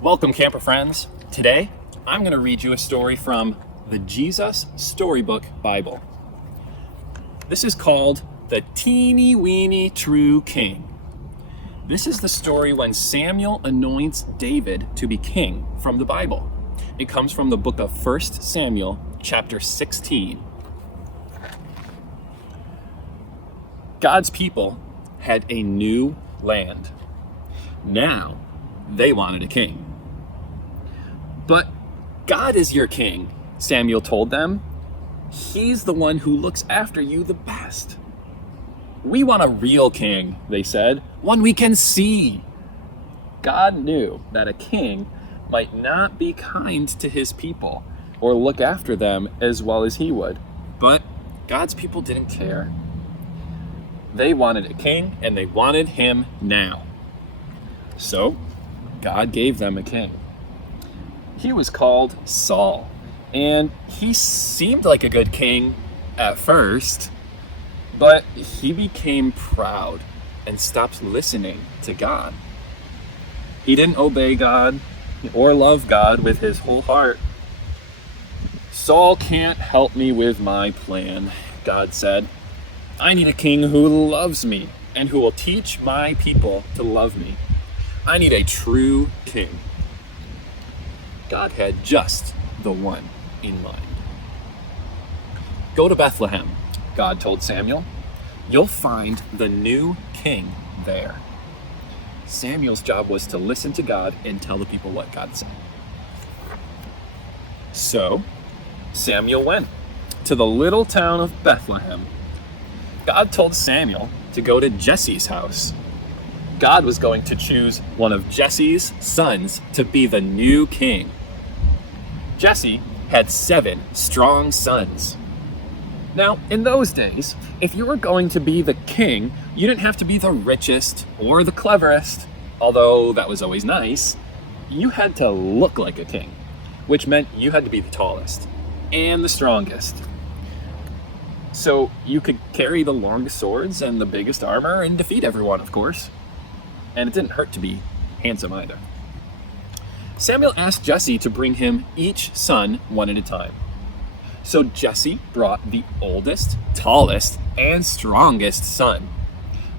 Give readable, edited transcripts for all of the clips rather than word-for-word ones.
Welcome, camper friends. Today, I'm going to read you a story from the Jesus Storybook Bible. This is called The Teeny Weeny True King. This is the story when Samuel anoints David to be king from the Bible. It comes from the book of 1 Samuel, chapter 16. God's people had a new land. Now, they wanted a king. But God is your king, Samuel told them. He's the one who looks after you the best. We want a real king, they said, one we can see. God knew that a king might not be kind to his people or look after them as well as he would. But God's people didn't care. They wanted a king, and they wanted him now. So, God gave them a king. He was called Saul, and he seemed like a good king at first, but he became proud and stopped listening to God. He didn't obey God or love God with his whole heart. Saul can't help me with my plan, God said. I need a king who loves me and who will teach my people to love me. I need a true king. God had just the one in mind. Go to Bethlehem, God told Samuel. You'll find the new king there. Samuel's job was to listen to God and tell the people what God said. So, Samuel went to the little town of Bethlehem. God told Samuel to go to Jesse's house. God was going to choose one of Jesse's sons to be the new king. Jesse had 7 strong sons. Now, in those days, if you were going to be the king, you didn't have to be the richest or the cleverest, although that was always nice. You had to look like a king, which meant you had to be the tallest and the strongest. So you could carry the longest swords and the biggest armor and defeat everyone, of course. And it didn't hurt to be handsome either. Samuel asked Jesse to bring him each son one at a time. So Jesse brought the oldest, tallest, and strongest son.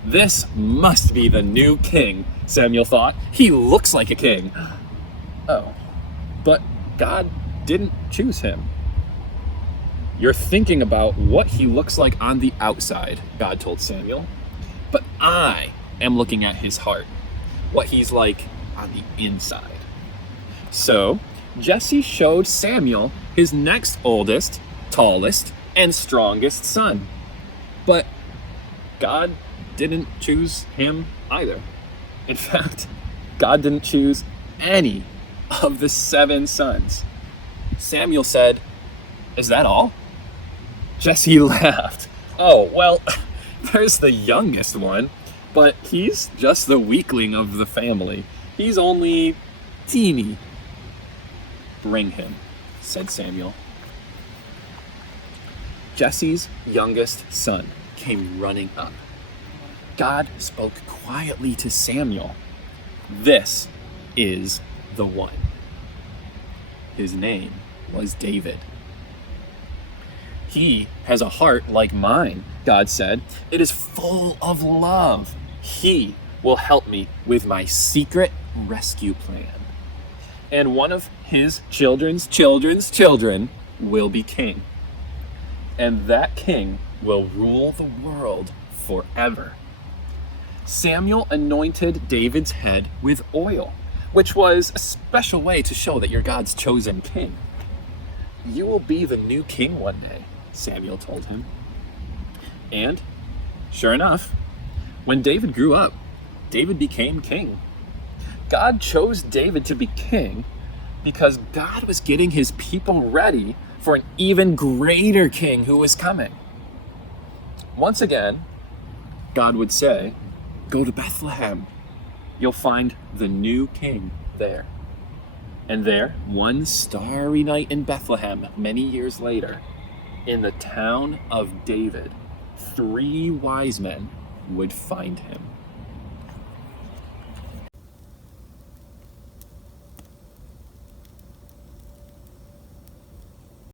This must be the new king, Samuel thought. He looks like a king. Oh, but God didn't choose him. You're thinking about what he looks like on the outside, God told Samuel. But I am looking at his heart, what he's like on the inside. So, Jesse showed Samuel his next oldest, tallest, and strongest son. But God didn't choose him either. In fact, God didn't choose any of the 7 sons. Samuel said, "Is that all?" Jesse laughed. "Oh, well, there's the youngest one, but he's just the weakling of the family. He's only teeny." "Bring him," said Samuel. Jesse's youngest son came running up. God spoke quietly to Samuel. "This is the one." His name was David. "He has a heart like mine," God said. "It is full of love. He will help me with my secret rescue plan. And one of his children's children will be king. And that king will rule the world forever." Samuel anointed David's head with oil, which was a special way to show that you're God's chosen king. "You will be the new king one day," Samuel told him. And, sure enough, when David grew up, David became king. God chose David to be king because God was getting his people ready for an even greater king who was coming. Once again, God would say, "Go to Bethlehem. You'll find the new king there." And there, one starry night in Bethlehem, many years later, in the town of David, 3 wise men would find him.